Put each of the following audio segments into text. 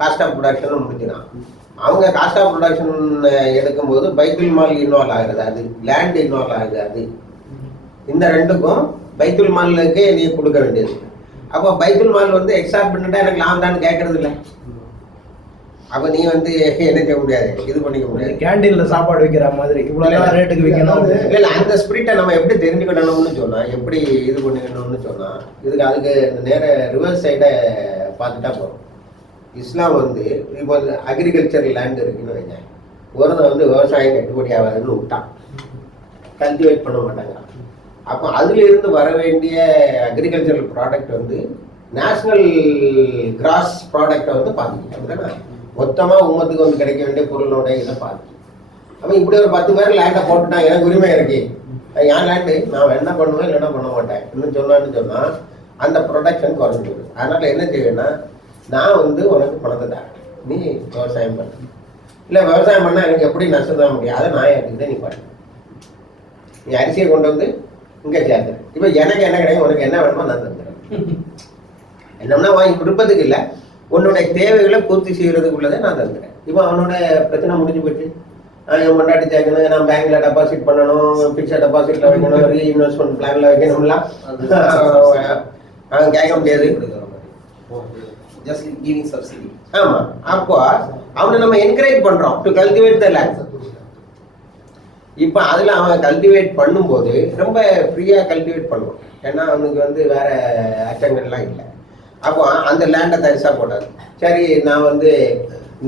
Cost of production முடிச்சிடான் அவங்க cost of production எடுக்கும்போது பைத்துல் mall involve ஆகுது. அது லேண்ட் இன்வால்வ் ஆகுது அது. இந்த ரெண்டுக்கும் பைத்துல் மாலுக்கு நீ கொடுக்க வேண்டியது. அப்போ பைத்துல் மால் வந்து எக்ஸார்பிட்டா எனக்கு லாபம் தான் கேட்கறது இல்லை அப்போ நீ வந்து என்ன செய்ய முடியாது? இது பண்ணிக்க முடியாது. கேண்டீன்ல சாப்பாடு வைக்கிற மாதிரி இவ்வளவு ரேட்டுக்கு விற்கணும். இல்ல இல்ல அந்த ஸ்பிரிட்டை நம்ம எப்படி தெரிஞ்சுக்கணும்னு சொன்னா எப்படி இது பண்ணிக்கணும்னு சொன்னா இதுக்கு அதுக்கு நேர ரிவர்ஸ் சைடை பார்த்துட்டா போதும். இஸ்லாம் வந்து இப்போ அக்ரிகல்ச்சர் லேண்ட் இருக்குன்னு வைங்க. ஒருத்தன் வந்து விவசாயம் கட்டுப்படி ஆகாதுன்னு விட்டான். கல்டிவேட் பண்ண மாட்டாங்க. அப்போ அதுலேருந்து வர வேண்டிய அக்ரிகல்ச்சரல் ப்ராடக்ட் வந்து நேஷ்னல் கிராஸ் ப்ராடக்டை வந்து பாதிக்கும் அப்படிதானே? மொத்தமாக உமத்துக்கு வந்து கிடைக்க வேண்டிய பொருளோட இதை பாதிக்கும் அப்போ இப்படி ஒரு பத்து பேர் லேண்டை போட்டுட்டாங்க எனக்கு உரிமை இருக்கு. என் லேண்டு நான் என்ன பண்ணுவேன் இல்லைன்னா பண்ண மாட்டேன். இன்னும் சொன்னான்னு சொன்னால் அந்த ப்ரொடக்ஷன் குறைஞ்சு போயிடும் என்ன செய்வேன்னா நான் வந்து உனக்கு பணத்தை தரேன். நீ விவசாயம் பண்ணு. இல்லை விவசாயம் பண்ணால் எனக்கு எப்படி நஷ்டம் தான் முடியும்? அதை நான் எடுத்துக்கிட்டே நீ பண்ணு. நீ அரிசியை கொண்டு வந்து இங்கே சேர்த்துரு இப்போ எனக்கு என்ன கிடைக்கும்? உனக்கு என்ன வேணுமோ நான் தந்துடுறேன். என்னம்னா வாங்கி விருப்பத்துக்கு இல்லை. உன்னுடைய தேவைகளை பூர்த்தி செய்யறதுக்கு உள்ளதை நான் தந்துடுறேன். இப்போ அவனோட பிரச்சனை முடிஞ்சு போச்சு. என் முன்னாடி சேர்க்கணும். நான் பேங்க்ல டெபாசிட் பண்ணணும். பிக்சர் டெபாசிட்ல வைக்கணும். ரீஇன்வெஸ்ட்மெண்ட் பிளான்ல வைக்கணும்லாம் கேட்க முடியாது. ஜஸ்ட் கிவிங் சப்சிடி ஆமா. அப்போ அவனை நம்ம என்கரேஜ் பண்றோம் டு கல்டிவேட் த லேண்ட் இப்போ அதுல அவன் கல்டிவேட் பண்ணும்போது ரொம்ப ஃப்ரீயா கல்டிவேட் பண்ணுவான். ஏன்னா அவனுக்கு வந்து வேற அச்சங்கள்லாம் இல்லை. அப்போ அந்த லேண்டை தரிசா போட்டாரு. சரி நான் வந்து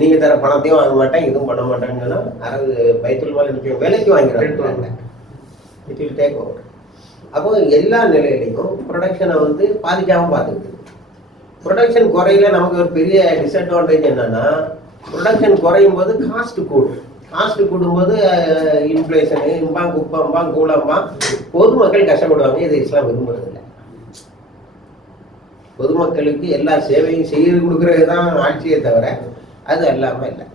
நீங்க தர பணத்தையும் வாங்க மாட்டேன் இதுவும் பண்ண மாட்டேங்கன்னா அறுபது பைத்துல் மால் எனக்கு விலைக்கு வாங்கிடுறாங்க இட் வில் டேக் ஓவர் அப்போ எல்லா நிலையிலையும் ப்ரொடக்ஷனை வந்து பாதிக்காம பார்த்துக்கிட்டு ப்ரொடக்ஷன் குறையில நமக்கு ஒரு பெரிய டிஸ்அட்வான்டேஜ் என்னன்னா ப்ரொடக்ஷன் குறையும் போது காஸ்ட் கூடும். காஸ்ட் கூடும்போது இன்ஃப்ளேஷனு இம்பாங் குப்பம்பாங் கூலம்பா பொதுமக்கள் கஷ்டப்படுவாங்க. இது இஸ்லாம் விரும்புறதில்லை. பொதுமக்களுக்கு எல்லா சேவையும் செய்து கொடுக்கறது தான் ஆட்சியை தவிர அது அல்லாமல் இல்லை.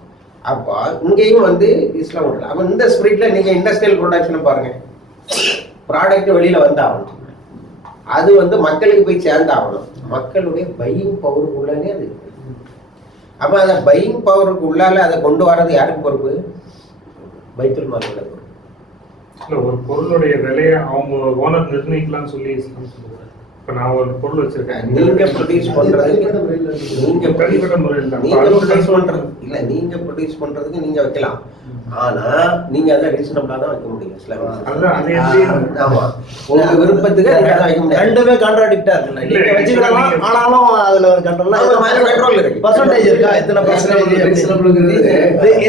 அப்போ இங்கேயும் வந்து இஸ்லாம் விடல அப்போ இந்த ஸ்பிரிட்ல நீங்கள் இண்டஸ்ட்ரியல் ப்ரொடக்ஷனை பாருங்க. ப்ராடக்ட் வெளியில் வந்தாகணும். அது வந்து மக்களுக்கு போய் சேர்ந்தாகணும். மக்களுடைய பையிங் பவருக்கு உள்ளே அது. அப்ப அந்த பையிங் பவருக்கு உள்ளால அதை கொண்டு வர்றது யாருக்கு பொறுப்பு? பைத்துல் மாலோட பொறுப்பு. இல்ல ஒரு பொருளுடைய விலையை அவங்க ஓனர் நிர்ணயிக்கலாம்னு சொல்லி இப்ப நான் ஒரு பொருள் வச்சிருக்கேன். நீங்க ப்ரொடியூஸ் பண்றதுக்கு நீங்க அது ப்ரொடியூஸ் பண்றது. இல்ல நீங்க ப்ரொடியூஸ் பண்றதுக்கு நீங்க வைக்கலாம். ஆனா நீங்க அதை ரீசனபிளா தான் வைக்க முடியும். ஆமா. உங்க விருப்பத்துக்கு நீங்க அதை வைக்க முடியாது. ரெண்டுமே கான்ட்ராடிக்டா இருக்கு நீங்க வச்சுக்கலாம் ஆனாலும் அதுல ஒரு control இருக்கு. பர்சன்டேஜ் இருக்கா? எத்தனை பர்சன்டேஜ்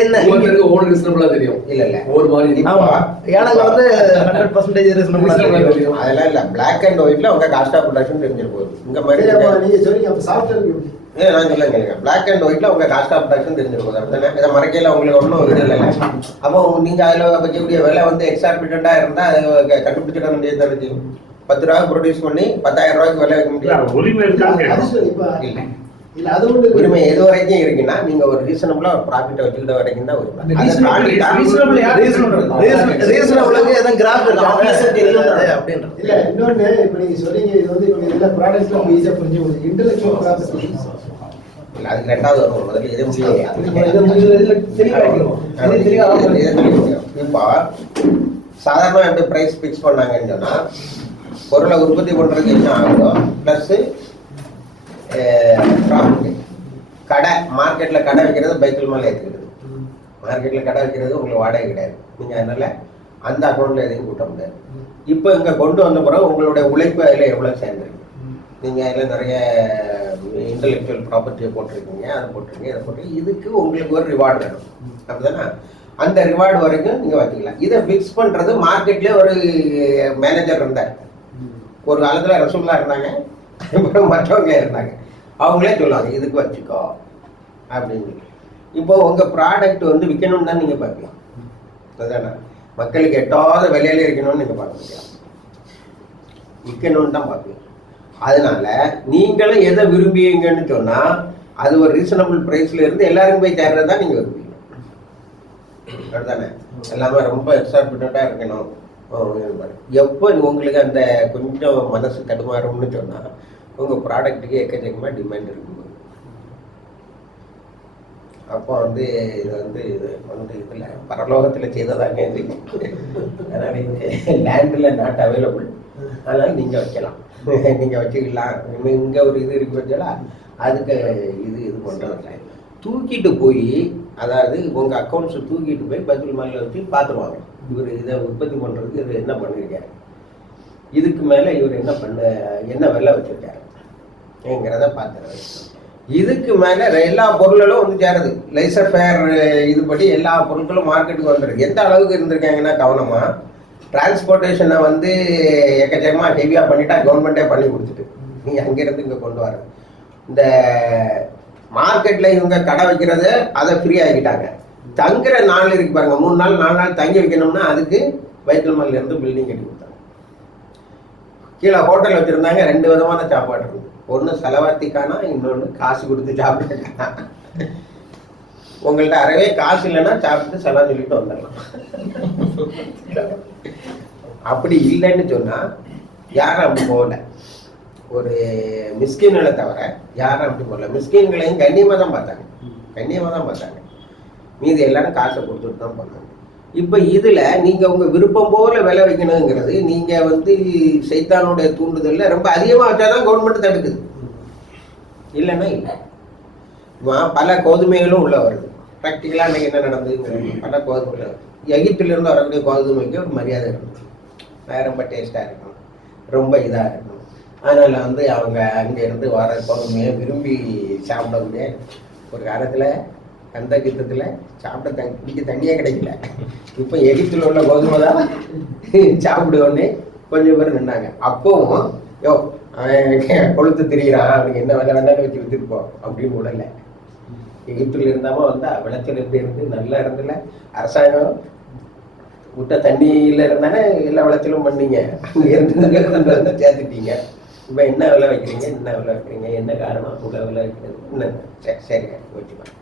என்ன? ஓன் ரீசனபிளா தெரியும். இல்ல இல்ல. ஒவ்வொரு மாதிரி ஆமா. எனக்கு வந்து hundred percentage Reasonable ah reasonable தெரியும். அதெல்லாம் இல்ல. பிளாக் அண்ட் ஒயிட்ல உங்க காஸ்ட் ஆஃப் ப்ரொடக்ஷன் தெரிஞ்சிரு போகுது இங்க மாதிரி நீங்க சொல்றீங்க அப்ப சாஃப்ட்வேர் ஏ நான் சொல்ல கேளுங்க பிளாக் அண்ட் ஒயிட்ல உங்க காஸ்ட் ஆஃப் ப்ரொடக்ஷன் தெரிஞ்சிரு போகுது அப்படிதானே இதை மறைக்கையில உங்களுக்கு ஒன்றும் இது இல்லை அப்போ நீங்க அதுல வைக்கக்கூடிய விலை வந்து எக்ஸார்பிட்டண்டா இருந்தா அதை கண்டுபிடிச்சிட வேண்டியது தானே பத்து ரூபாய்க்கு ப்ரொடியூஸ் பண்ணி பத்தாயிரம் ரூபாய்க்கு விலை வைக்க இல்ல, முடியாது உரிமை இருக்கான்னு அது கேட்கணும். சரி, இப்ப இல்ல இல்ல அது ஒண்ணு இருக்கு. உரிமை எது வரைக்கும் இருக்குன்னா நீங்க ஒரு ரீசனபிளா ஒரு ப்ராஃபிட் வச்சுக்கிட்ட வரைக்கும் தான் உரிமை இன்னொன்னு இப்ப நீங்க சொல்றீங்க இது வந்து இப்ப எல்லா ப்ராடக்ட்ஸ்ல நம்ம ஈஸியா புரிஞ்சு இன்டெலெக்சுவல் ப்ராப்பர்ட்டி அதுக்கு ரெண்டாவது வரும் முதல்ல இதே முடியும் இதை முடிஞ்சதுல இப்போ சாதாரண எப்படி ப்ரைஸ் ஃபிக்ஸ் பண்ணாங்கன்னு சொன்னால் பொருளை உற்பத்தி பண்ணுறதுக்கு என்ன ஆகும் ப்ளஸ்ஸு ப்ராஃபிட் கடை மார்க்கெட்டில் கடை வைக்கிறது பைக்கில் மேலே ஏற்றுக்கிறது மார்க்கெட்டில் கடை வைக்கிறது உங்களுக்கு வாடகை கிடையாது. நீங்கள் அதனால் அந்த அக்கௌண்ட்டில் எதையும் கூட்ட முடியாது. இப்போ இங்கே கொண்டு வந்த பிறகு உங்களுடைய உழைப்பு அதில் எவ்வளோ சேர்ந்துருக்கு? நீங்கள் அதில் நிறைய இன்டெலெக்சுவல் ப்ராப்பர்ட்டியை போட்டிருக்கீங்க அதை போட்டிருக்கீங்க அதை போட்டிருக்கீங்க. இதுக்கு உங்களுக்கு ஒரு ரிவார்டு வேணும். அப்படிதானே? அந்த ரிவார்டு வரைக்கும் நீங்கள் வச்சுக்கலாம். இதை ஃபிக்ஸ் பண்ணுறது மார்க்கெட்லேயே ஒரு மேனேஜர் இருந்தார். ஒரு காலத்தில் ரசூல்லா இருந்தாங்க. அப்புறம் மற்றவங்க இருந்தாங்க. அவங்களே சொல்லுவாங்க இதுக்கு வச்சுக்கோ. அப்படின்னு. இப்போ உங்கள் ப்ராடக்ட் வந்து விற்கணும்னு தான் நீங்கள் பார்க்கலாம். அதானே? மக்களுக்கு எட்டாத விலையில இருக்கணும்னு நீங்கள் பார்க்க முடியாது விற்கணும்னு தான் பார்க்கலாம். அதனால நீங்களும் எதை விரும்புவீங்கன்னு சொன்னால் அது ஒரு ரீசனபிள் ப்ரைஸில் இருந்து எல்லாருக்கும் போய் சேர்றது தான் நீங்கள் விரும்புவீங்க. அதுதானே எல்லாமே ரொம்ப எக்ஸார்பிட்டா இருக்கணும். எப்போ உங்களுக்கு அந்த கொஞ்சம் மனசு தடுமாறும்னு சொன்னால் உங்கள் ப்ராடக்ட்டுக்கு எக்கச்சக்கமாக டிமாண்ட் இருக்கும் அப்போ வந்து இது வந்து இது வந்து இதில் பரலோகத்தில் செய்ததாங்க இது அதனால் இது லேண்டில் நாட் அவைலபிள் அதனால் நீங்கள் வைக்கலாம். நீங்கள் வச்சுக்கலாம். இங்கே ஒரு இது இருக்கு வச்சா அதுக்கு இது இது பண்ணுறதில்ல தூக்கிட்டு போய் அதாவது உங்கள் அக்கௌண்ட்ஸை தூக்கிட்டு போய் பைபிள் மேலே வச்சு பார்த்துருவாங்க இவர் இதை உற்பத்தி பண்ணுறதுக்கு இவர் என்ன பண்ணியிருக்காரு இதுக்கு மேலே இவர் என்ன பண்ண என்ன விலை வச்சுருக்காரு? ங்கிறத பார்த்துருவாரு இதுக்கு மேலே எல்லா பொருள்களும் வந்து சேருது. லைசர் ஃபேர் இதுபடி எல்லா பொருட்களும் மார்க்கெட்டுக்கு வந்துருக்கு. எந்த அளவுக்கு இருந்திருக்காங்கன்னா கவனமாக டிரான்ஸ்போர்ட்டேஷனை வந்து எக்கச்சக்கமாக ஹெவியாக பண்ணிட்டா கவர்மெண்ட்டே பண்ணி கொடுத்துட்டு. நீ அங்கேருந்து இங்கே கொண்டு வர. இந்த மார்க்கெட்டில் இவங்க கடை வைக்கிறது அதை ஃப்ரீயாகிட்டாங்க தங்குற நாள் இருக்கு பாருங்க மூணு நாள் நாலு நாள் தங்கி வைக்கணும்னா அதுக்கு வைக்கல் இருந்து பில்டிங் கட்டி கொடுத்தாங்க. கீழே ஹோட்டல் வச்சுருந்தாங்க ரெண்டு விதமான சாப்பாடு இருந்தது ஒன்று செலவாத்திக்கானா இன்னொன்று காசு கொடுத்து சாப்பிட்டு உங்கள்ட்ட அறவே காசு இல்லைன்னா சாப்பிட்டு செலவு சொல்லிட்டு வந்துடலாம். அப்படி இல்லைன்னு சொன்னால் யாரும் அப்படி போகல. ஒரு மிஸ்கின்களை தவிர யாரும் அப்படி போகல. மிஸ்கின்களையும் கண்ணியமாக தான் பார்த்தாங்க. கண்ணியமாக தான் பார்த்தாங்க. மீதி எல்லாரும் காசை கொடுத்துட்டு தான் பண்ணாங்க இப்போ இதில் நீங்கள் உங்கள் விருப்பம் போல விலை வைக்கணுங்கிறது நீங்கள் வந்து சைத்தானுடைய தூண்டுதலில் ரொம்ப அதிகமாக வச்சா தான் கவர்மெண்ட் தடுக்குது. இல்லைன்னா இல்லை. பல கோதுமைகளும் உள்ள வருது ப்ராக்டிக்கலாக அன்றைக்கி என்ன நடந்ததுங்கிறது பல கோதுமைகள். எகிப்திலிருந்து வரக்கூடிய கோதுமைக்கு ஒரு மரியாதை இருக்கும் ரொம்ப டேஸ்ட்டாக இருக்கும். ரொம்ப இதாக இருக்கும். அதனால் வந்து அவங்க அங்கேருந்து வர கோதுமையை விரும்பி சாப்பிடக்கூடிய ஒரு காலத்தில் அந்த கித்தத்தில் சாப்பிட தண்ணி குடிக்க தண்ணியே கிடைக்கல. இப்போ எகிப்தில் உள்ள கோதுமை தான் சாப்பிடுவோன்னே கொஞ்சம் பேர் நின்னாங்க. அப்போவும் யோ கொளுத்து திரியிறான். அவனுக்கு என்ன வேலை வேணாலும் வச்சு வித்துருப்போம் அப்படின்னு விடலை. எகிப்தில் இருந்தாமல் வந்தா விளைச்சல் எப்படி இருந்து? நல்ல இடத்துல அரசாங்கம் விட்ட தண்ணியில இருந்தானே எல்லா விளைச்சலும் பண்ணீங்க. அங்கே இருந்து கொண்டு வந்து சேர்த்துட்டீங்க. இப்போ என்ன விலை வைக்கிறீங்க? என்ன விலை வைக்கிறீங்க? என்ன காரணம்? இவ்வளோ விலை வைக்கிறது? என்ன? சரி சரிங்க வச்சுக்கலாம்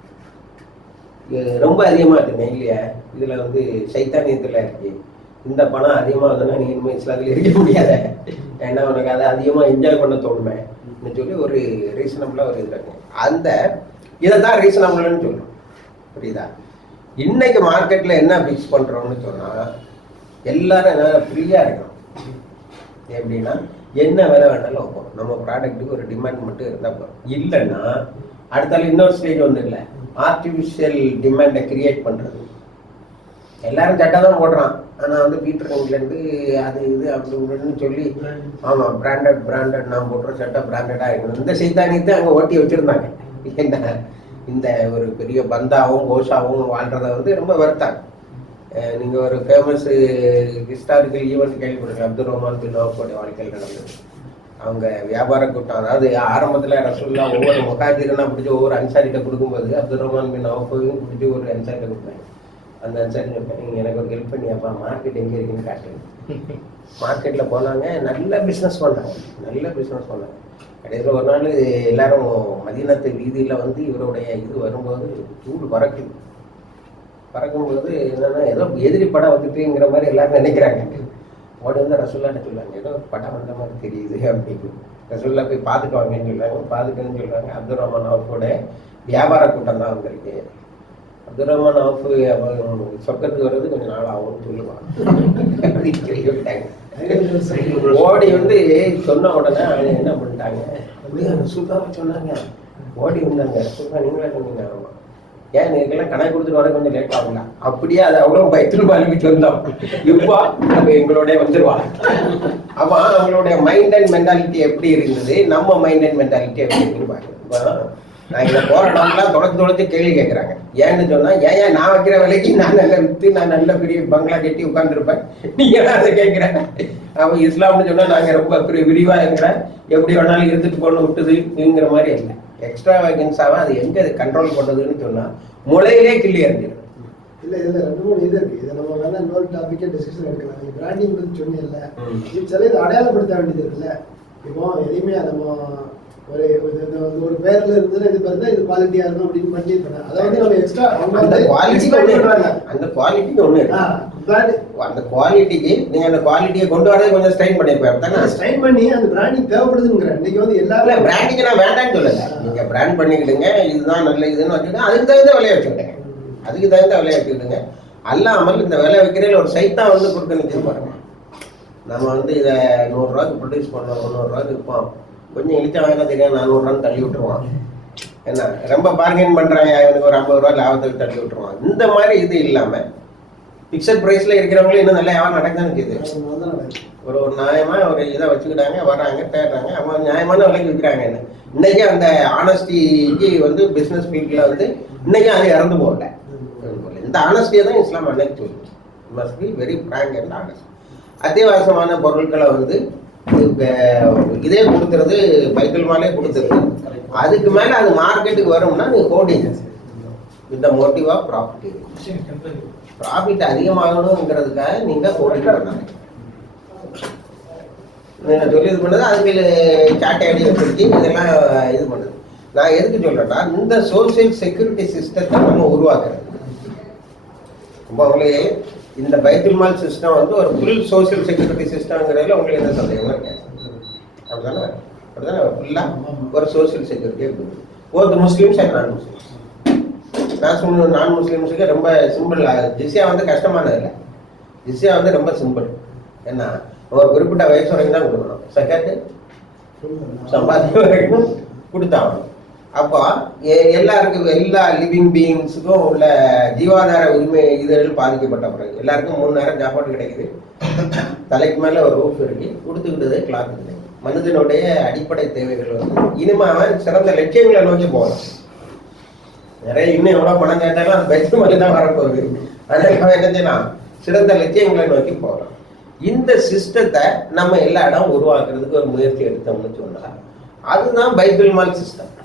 ரொம்ப அதிகமாக இருக்குங்க இல்லையா? இதில் வந்து சைத்தானியத்தில் இருக்கு. இந்த பணம் அதிகமாகுதுன்னா நீ இனிமேல் இஸ்லாத்தில் இருக்க முடியாத. ஏன்னா உனக்கு அதை அதிகமாக என்ஜாய் பண்ண தோணுமே. அப்படின்னு சொல்லி ஒரு ரீசனபிளாக ஒரு இது இருக்கும் அந்த இதை தான் ரீசனபிள்னு சொல்றோம். புரியுதா? இன்னைக்கு மார்க்கெட்டில் என்ன ஃபிக்ஸ் பண்ணுறோம்னு சொன்னால் எல்லாரும் என்ன ஃப்ரீயாக இருக்கணும். எப்படின்னா என்ன விலை வேணாலும் வைப்போம் நம்ம ப்ராடக்ட்டுக்கு ஒரு டிமாண்ட் மட்டும் இருந்தால் போதும். இல்லைன்னா அடுத்தால இன்னொரு ஸ்டேஜ் ஒன்றும் இல்லை ஆர்டிஃபிஷியல் டிமாண்டை கிரியேட் பண்ணுறது எல்லாரும் சட்டை தான் போடுறான். ஆனால் வந்து பீட்டர் அது இது அப்படி இப்படின்னு சொல்லி ஆமாம் பிராண்டட் பிராண்டட் நான் போடுற சட்டை பிராண்டடாக இருக்கணும். இந்த சைத்தானியத்தை அங்கே ஓட்டி வச்சுருந்தாங்க. என்ன? இந்த ஒரு பெரிய பந்தாவும் கோஷாவும் வாழ்கிறத வந்து ரொம்ப வருத்தாங்க அஹ் நீங்க ஒரு ஃபேமஸ் ஹிஸ்டாரிக்கல் ஈவெண்ட் கேள்விப்பட்டிருக்கீங்க. அப்துல் ரஹ்மான் பின் அவுஃபோடைய வாழ்க்கையில் நடந்தது. அவங்க வியாபார கூட்டம் அதாவது ஆரம்பத்துல ரசூல்லா ஒவ்வொரு முகாஜிரனா பிடிச்சி ஒவ்வொரு அன்சாரிட்ட கொடுக்கும்போது அப்துல் ரஹ்மான் பின் அவுஃபையும் பிடிச்சி ஒரு அன்சாரிட்ட கொடுத்தாங்க. அந்த அன்சாரி சொன்னாங்க எனக்கு ஒரு ஹெல்ப் பண்ணியாப்பா மார்க்கெட் எங்கே இருக்குன்னு காட்டுங்க மார்க்கெட்டில் போனாங்க நல்ல பிஸ்னஸ் பண்ணாங்க நல்ல பிஸ்னஸ் பண்ணாங்க கடைசியில் ஒரு நாள் எல்லாரும் மதீனத்து வீதியில் வந்து இவருடைய இது வரும்போது சூடு பறக்குது. பறக்கும்போது என்னென்னா ஏதோ எதிரி படம் வந்துட்டுங்கிற மாதிரி எல்லாரும் நினைக்கிறாங்க. ஓடி வந்து ரசுல்லான்னு சொல்லுவாங்க ஏதோ படம் வந்த மாதிரி தெரியுது அப்படின்னு. ரசுல்லா போய் பார்த்துட்டு வாங்கன்னு சொல்லுவாங்க பார்த்துட்டுன்னு சொல்லுவாங்க அப்துல் ரஹ்மான் அவுஃபோட வியாபார கூட்டம் தான் வந்திருக்கு அவுஃப் அவன் சொர்க்கத்துக்கு வர்றது கொஞ்சம் நாள் ஆகும்னு சொல்லுவான் ஓடி வந்து சொன்ன உடனே அவங்க என்ன பண்ணிட்டாங்க? அப்படியே ரசூல்லாவை சொன்னாங்க. ஓடி வந்தாங்க. ரசூல்லா நீங்களே சொன்னீங்க. ஆமா. ஏன் நீங்கெல்லாம் கணக்கு கொடுத்துட்டு வர கொஞ்சம் லேட் ஆகுங்களா அப்படியே அது அவ்வளோ பயத்தில் பாலிக்கிட்டு வந்தோம் இப்போ அப்ப எங்களோட வந்துருவாங்க அப்போ அவங்களுடைய மைண்ட் அண்ட் மென்டாலிட்டி எப்படி இருந்தது? நம்ம மைண்ட் அண்ட் மென்டாலிட்டி எப்படி இருக்குன்னு பாருங்க இப்போ நான் இதில் போகிற இடம்லாம் தொடச்சு தொடச்சு கேள்வி கேட்குறாங்க ஏன்னு சொன்னா ஏன் ஏன் நான் வைக்கிற விலைக்கு நான் நல்ல வித்து நான் நல்ல பெரிய பங்களா கட்டி உட்காந்துருப்பேன் நீங்க தான் அதை கேட்குற அவன் இஸ்லாம்னு சொன்னா நாங்க ரொம்ப பெரிய விரிவா இருக்கிற எப்படி வேணாலும் இருந்துட்டு போன விட்டுதுங்கிற மாதிரி இல்லை. எக்ஸ்ட்ரா வேகன்ஸாவை அது எங்க அது கண்ட்ரோல் பண்ணுறதுன்னு சொன்னா முளையிலே கிள்ளி அறிஞ்சிடும் இல்ல இதுல ரெண்டு மூணு இது இருக்கு. இதை நம்ம வேணா இன்னொரு டாபிக்கே டிஸ்கஷன் எடுக்கலாம். நீங்க பிராண்டிங் பத்தி சொன்னீங்கல்ல சில இது அடையாளப்படுத்த வேண்டியது இருக்குல்ல. இப்போ எதையுமே நம்ம ஒரு ஒரு பேர்ல இருந்ததுன்னா இது பாருங்க இது குவாலிட்டியா இருக்கும் அப்படின்னு பண்ணிருப்பேன் அதை வந்து நம்ம எக்ஸ்ட்ரா அந்த குவாலிட்டி. அந்த குவாலிட்டி ஒண்ணு அந்த குவாலிட்டிக்கு நீங்க அந்த குவாலிட்டியை கொண்டு வரதை கொஞ்சம் ஸ்ட்ரைன் பண்ணிருப்பேன் தானே ஸ்ட்ரைன் பண்ணி அந்த பிராண்டிங் தேவைப்படுதுங்கிறேன். இன்னைக்கு வந்து எல்லாரும் பிராண்டிங் நான் வேண்டாம்னு சொல்லல. நீங்க பிராண்ட் பண்ணிக்கிடுங்க இதுதான் நல்ல இதுன்னு வச்சுக்கிட்டு அதுக்கு தகுந்த விலையை வச்சுக்கிடுங்க. அதுக்கு தகுந்த விலையை வச்சுக்கிடுங்க. அல்லாமல் இந்த விலை வைக்கிறதுல ஒரு சைத்தா வந்து கொடுக்க நிற்கிது பாருங்க. நம்ம வந்து இதை நூறுரூவாக்கு ப்ரொடியூஸ் பண்ணோம் முந்நூறுரூவாக்கு விற்போம். கொஞ்சம் இழிச்சா தெரியாது தெரியும் நானூறுரூவான்னு தள்ளி விட்டுருவான். என்ன ரொம்ப பார்கெயின் பண்றாங்க எனக்கு ஒரு ஐம்பது ரூபா லாபத்துக்கு தள்ளி விட்டுருவான். இந்த மாதிரி இது இல்லாம பிக்சட் ப்ரைஸில் இருக்கிறவங்களும் இன்னும் நல்லா வியாபாரம் நடக்குதுன்னு செய்யுது. ஒரு ஒரு நியாயமா ஒரு இதை வச்சுக்கிட்டாங்க வர்றாங்க தேடுறாங்க அவன் நியாயமான விலைக்கு விற்கிறாங்க என்ன. இன்னைக்கு அந்த ஆனஸ்டிக்கு வந்து பிசினஸ் ஃபீல்டில் வந்து இன்னைக்கு அது இறந்து போகல. இந்த ஆனஸ்டியை தான் இஸ்லாம் அன்னைக்கு சொல்லுது. Must be very frank and honest அத்தியாவசியமான பொருட்களை வந்து இதே கொடுக்கறது பைக்கிள் மாலே கொடுத்துருது அதுக்கு மேலே அது மார்க்கெட்டுக்கு வரும்னா நீ ஹோர்டிங் இந்த மோட்டிவ் ஆஃப் ப்ராஃபிட் ப்ராஃபிட் அதிகமாகணுங்கிறதுக்காக நீங்கள் ஹோர்டிங் பண்ணாங்க நீங்கள் சொல்லி இது பண்ணது அதுக்கு சாட்டை அடி வச்சு இதெல்லாம் இது பண்ணுது. நான் எதுக்கு சொல்கிறேன்னா இந்த சோசியல் செக்யூரிட்டி சிஸ்டத்தை நம்ம உருவாக்குறது. இப்போ உங்களுக்கு இந்த பைத்துமால் மால் சிஸ்டம் வந்து ஒரு ஃபுல் சோசியல் செக்யூரிட்டி சிஸ்டம்ங்கிறதுல உங்களுக்கு எந்த சந்தேகமும் இருக்காது அப்படிதானே அப்படிதானே ஃபுல்லாக ஒரு சோசியல் செக்யூரிட்டி இருக்குது. Both Muslims and non Muslims நான் சொன்ன நான் முஸ்லீம்ஸுக்கு ரொம்ப சிம்பிள் ஜிஸ்யா வந்து கஷ்டமானது இல்லை ஜிஸ்யா வந்து ரொம்ப சிம்பிள் ஏன்னா ஒரு குறிப்பிட்ட வயசு வரைக்கும் தான் கொடுக்கணும். செகண்ட் சம்பாதிக்க வரைக்கும் கொடுத்தாகணும் அப்போ எ- எல்லாருக்கும் எல்லா லிவிங் பீயிங்ஸுக்கும் உள்ள ஜீவாதார உரிமை இதழில் பாதிக்கப்பட்ட பிறகு எல்லாருக்கும் மூணு நேரம் சாப்பாடு கிடைக்குது. தலைக்கு மேல ஒரு ரூஃப் இருக்கு. கொடுத்துக்கிட்டது கிளாத் இல்லை. மனிதனுடைய அடிப்படை தேவைகள் வந்து இனிமே அவன் சிறந்த லட்சியங்களை நோக்கி போகலாம் நிறைய இன்னும் எவ்வளவு பணம் கேட்டாலும் அந்த பெஸ்ட் மாதிரி தான் வரப்போகுது. அதனால அவன் என்ன செய்யலாம் சிறந்த லட்சியங்களை நோக்கி போகலாம் இந்த சிஸ்டத்தை நம்ம எல்லா இடம் உருவாக்குறதுக்கு ஒரு முயற்சி எடுத்தோம்னு சொன்னா அதுதான் பைபிள் மால் சிஸ்டம்.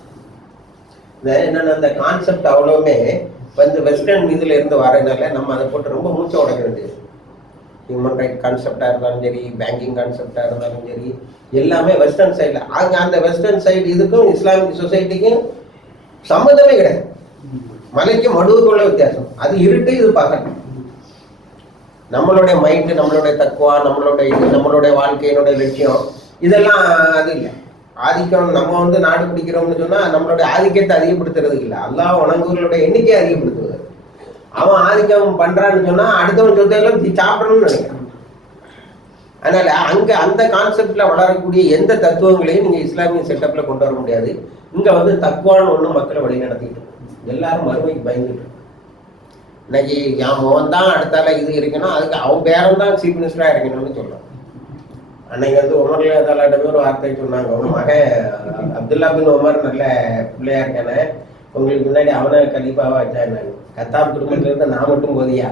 என்னன்னா அந்த கான்செப்ட் அவ்வளவுமே வந்து வெஸ்டர்ன் இதில் இருந்து வரதுனால நம்ம அதை போட்டு ரொம்ப மூச்சை உடைக்கிறது. ஹியூமன் ரைட் கான்செப்டாக இருந்தாலும் சரி பேங்கிங் கான்செப்டாக இருந்தாலும் சரி எல்லாமே வெஸ்டர்ன் சைடில் அங்கே அந்த வெஸ்டர்ன் சைடு இதுக்கும் இஸ்லாமிக் சொசைட்டிக்கும் சம்மந்தமே கிடையாது. மலைக்கு மடுவுக்குள்ள வித்தியாசம். அது இருட்டு இது பகல். நம்மளுடைய மைண்டு நம்மளுடைய தக்குவா நம்மளுடைய இது நம்மளுடைய வாழ்க்கையினுடைய லட்சியம் இதெல்லாம் அது இல்லை. ஆதிக்கம் நம்ம வந்து நாடு பிடிக்கிறோம்னு சொன்னா நம்மளுடைய ஆதிக்கத்தை அதிகப்படுத்துறது இல்லை. அல்லா வணங்குகளுடைய எண்ணிக்கையை அதிகப்படுத்துவது அவன் ஆதிக்கம் பண்றான்னு சொன்னா அடுத்தவன் சொத்தையெல்லாம் சாப்பிடணும்னு நினைக்கிறான். அதனால அங்க அந்த கான்செப்ட்ல வளரக்கூடிய எந்த தத்துவங்களையும் நீங்க இஸ்லாமிய செட்டப்ல கொண்டு வர முடியாது. இங்க வந்து தக்குவான்னு ஒண்ணு மக்களை வழி நடத்திட்டு எல்லாரும் மறுமைக்கு பயந்துட்டு இன்னைக்கு என் மோகன் தான் அடுத்தால இது இருக்கணும். அதுக்கு அவன் பேரம் தான் சீஃப் மினிஸ்டரா இருக்கணும்னு சொல்றான். அன்னைக்கு வந்து உமர்ல தலாட்டமே ஒரு வார்த்தை சொன்னாங்க. உங்க மகன் அப்துல்லா பின் உமர் நல்ல பிள்ளையா இருக்கானே. உங்களுக்கு முன்னாடி அவனை கண்டிப்பாக வச்சாங்க கத்தாப் குடும்பத்துல இருந்து நான் மட்டும் போதியா?